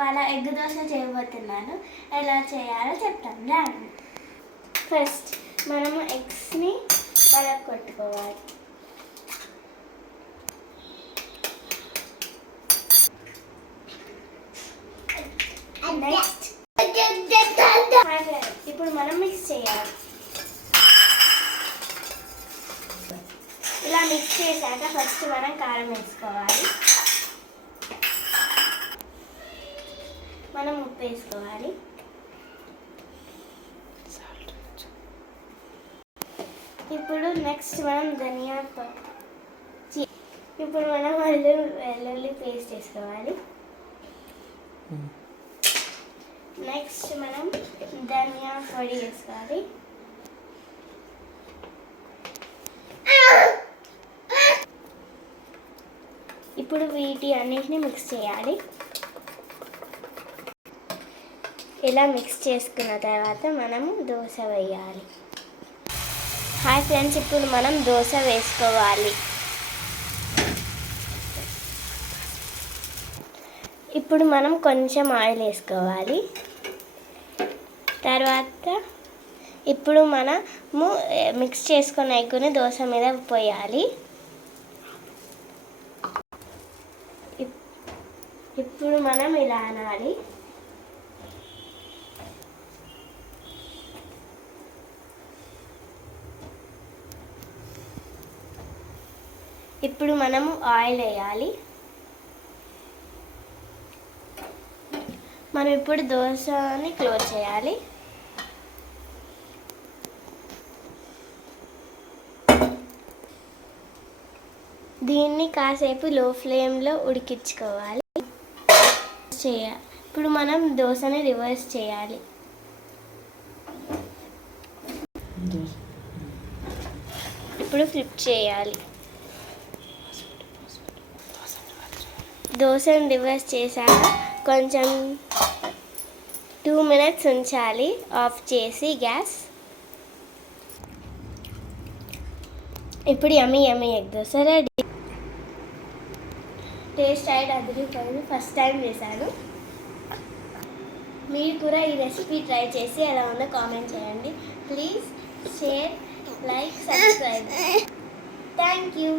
ఇవాళ ఎగ్ దోశ చేయబోతున్నాను. ఎలా చేయాలో చెప్తాను రండి. ఫస్ట్ మనము ఎగ్స్ని కొట్టుకోవాలి. నెక్స్ట్ ఇప్పుడు మనం మిక్స్ చేయాలి. ఇలా మిక్స్ చేశాక ఫస్ట్ మనం కారం వేసుకోవాలి, మనం ఉప్పు వేసుకోవాలి, ఇప్పుడు నెక్స్ట్ మనం ఇప్పుడు మనం వెల్లుల్లి పేస్ట్ వేసుకోవాలి. నెక్స్ట్ మనం ధనియా పొడి వేసుకోవాలి. ఇప్పుడు వీటి అన్నిటిని మిక్స్ చేయాలి. ఇలా మిక్స్ చేసుకున్న తర్వాత మనము దోశ వేయాలి. హాయ్ ఫ్రెండ్స్, ఇప్పుడు మనం దోశ వేసుకోవాలి. ఇప్పుడు మనం కొంచెం ఆయిల్ వేసుకోవాలి. తర్వాత ఇప్పుడు మనము మిక్స్ చేసుకున్న ఎగ్గుని దోశ మీద పోయాలి. ఇప్పుడు మనం ఇలా అనాలి. ఇప్పుడు మనము ఆయిల్ వేయాలి. మనం ఇప్పుడు దోశని క్లోజ్ చేయాలి. దీన్ని కాసేపు లో ఫ్లేమ్లో ఉడికించుకోవాలి. ఇప్పుడు మనం దోశని రివర్స్ చేయాలి. ఇప్పుడు ఫ్లిప్ చేయాలి. దోశని రివర్స్ చేశాక కొంచెం 2 minutes ఉంచాలి ఆఫ్ చేసి గ్యాస్. ఇప్పుడు యమ్మీ ఎగ్ దోశ రెడీ. టేస్ట్ అయితే అదిరిపోయింది. ఫస్ట్ టైం చేశాను. మీరు కూడా ఈ రెసిపీ ట్రై చేసి ఎలా ఉందో కామెంట్ చేయండి. Please share, like, subscribe. Thank you.